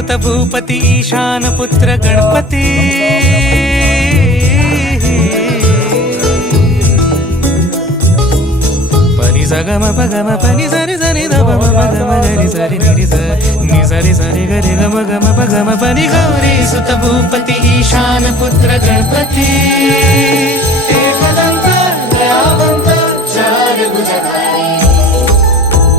सुत भूपती ईशान पुत्र गणपती पनी सगम पगम पनी सरी सरी द पम पगम गरी सरी निरी स नि सरी सरी गरी गम गम पगम पनी गौरी सुत भूपती ईशान पुत्र गणपती